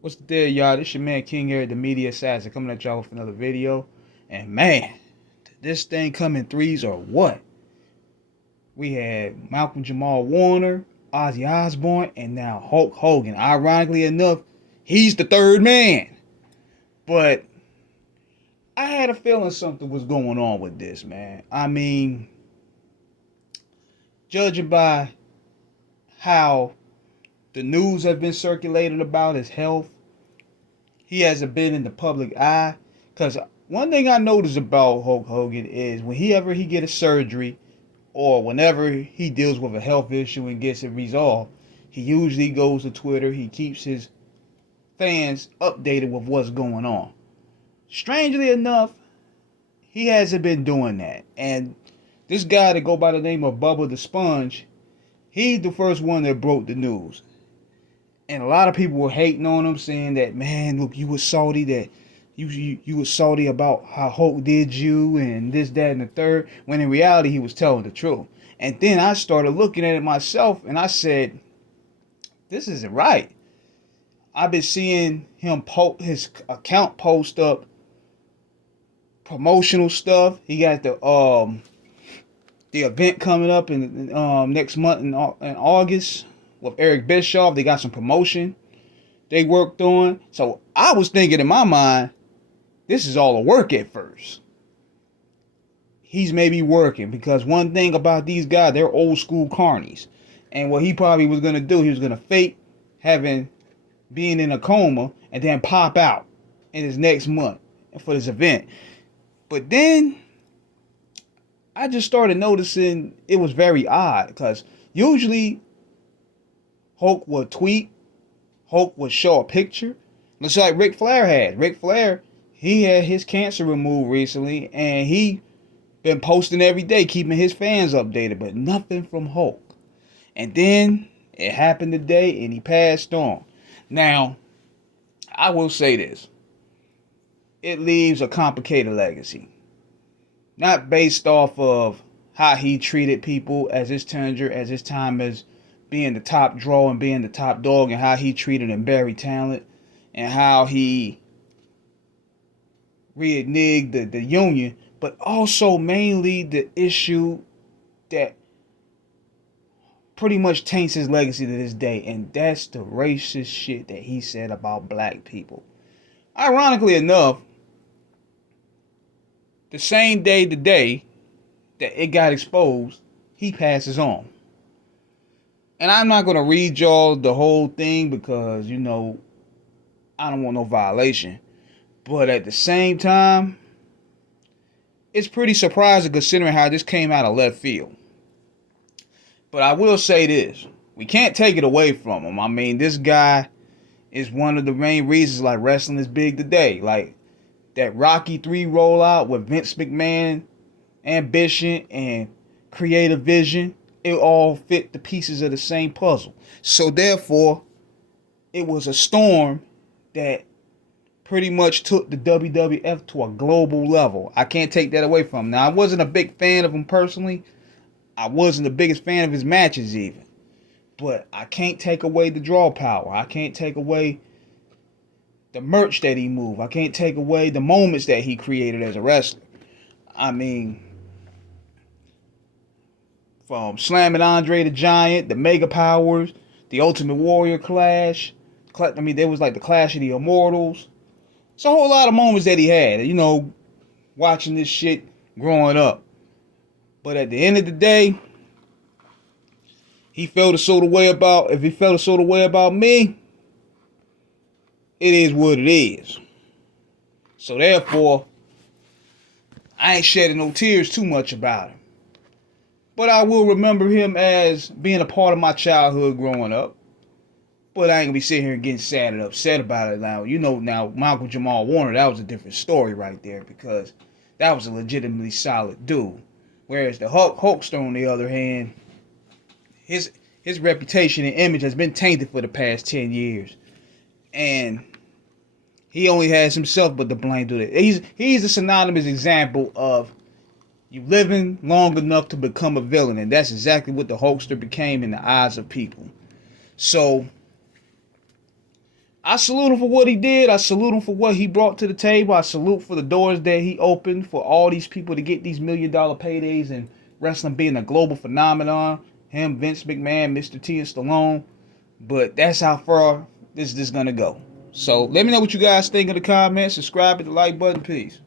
What's the deal, y'all? This your man King here, the media assassin, coming at y'all with another video. And man, did this thing come in threes or what? We had Malcolm Jamal Warner, Ozzy Osbourne, and now Hulk Hogan. Ironically enough, he's the third man. But I had a feeling something was going on with this, man. I mean, judging by how the news have been circulated about his health, he hasn't been in the public eye. Because one thing I noticed about Hulk Hogan is whenever he get a surgery or whenever he deals with a health issue and gets it resolved, he usually goes to Twitter. He keeps his fans updated with what's going on. Strangely enough, he hasn't been doing that. And this guy that go by the name of Bubba the Sponge, he's the first one that broke the news. And a lot of people were hating on him, saying that, man, look, you was salty that you was salty about how Hulk did you and this, that, and the third. When in reality, he was telling the truth. And then I started looking at it myself, and I said, this isn't right. I've been seeing him his account post up promotional stuff. He got the event coming up in next month in August with Eric Bischoff. They got some promotion they worked on. So I was thinking in my mind, this is all a work at first. He's maybe working because one thing about these guys, they're old school carnies. And what he probably was going to do, he was going to fake being in a coma and then pop out in his next month for this event. But then I just started noticing it was very odd because usually Hulk would tweet, Hulk would show a picture. Looks like Ric Flair had. Ric Flair, he had his cancer removed recently, and he been posting every day, keeping his fans updated, but nothing from Hulk. And then it happened today, and he passed on. Now, I will say this. It leaves a complicated legacy. Not based off of how he treated people as his tenure, as his time as being the top draw and being the top dog, and how he treated and buried talent, and how he reneged the union, but also mainly the issue that pretty much taints his legacy to this day, and that's the racist shit that he said about black people. Ironically enough, the same day today that it got exposed, he passes on. And I'm not going to read y'all the whole thing because, I don't want no violation. But at the same time, it's pretty surprising considering how this came out of left field. But I will say this. We can't take it away from him. I mean, this guy is one of the main reasons like wrestling is big today. Like that Rocky 3 rollout with Vince McMahon, ambition, and creative vision. It all fit the pieces of the same puzzle. So therefore, it was a storm that pretty much took the WWF to a global level. I can't take that away from him. Now, I wasn't a big fan of him personally. I wasn't the biggest fan of his matches even. But I can't take away the draw power. I can't take away the merch that he moved. I can't take away the moments that he created as a wrestler. I mean, from slamming Andre the Giant, the Mega Powers, the Ultimate Warrior Clash. I mean, there was like the Clash of the Immortals. It's a whole lot of moments that he had, watching this shit growing up. But at the end of the day, if he felt a sort of way about me, it is what it is. So therefore, I ain't shedding no tears too much about him. But I will remember him as being a part of my childhood growing up. But I ain't gonna be sitting here getting sad and upset about it now. Now Malcolm Jamal Warner, that was a different story right there because that was a legitimately solid dude. Whereas the Hulkster, on the other hand, his reputation and image has been tainted for the past 10 years. And he only has himself but to blame to it. He's a synonymous example of you living long enough to become a villain, and that's exactly what the Hulkster became in the eyes of people. So, I salute him for what he did. I salute him for what he brought to the table. I salute for the doors that he opened for all these people to get these $1 million paydays and wrestling being a global phenomenon. Him, Vince McMahon, Mr. T, and Stallone. But that's how far this is gonna go. So let me know what you guys think in the comments. Subscribe, hit the like button. Peace.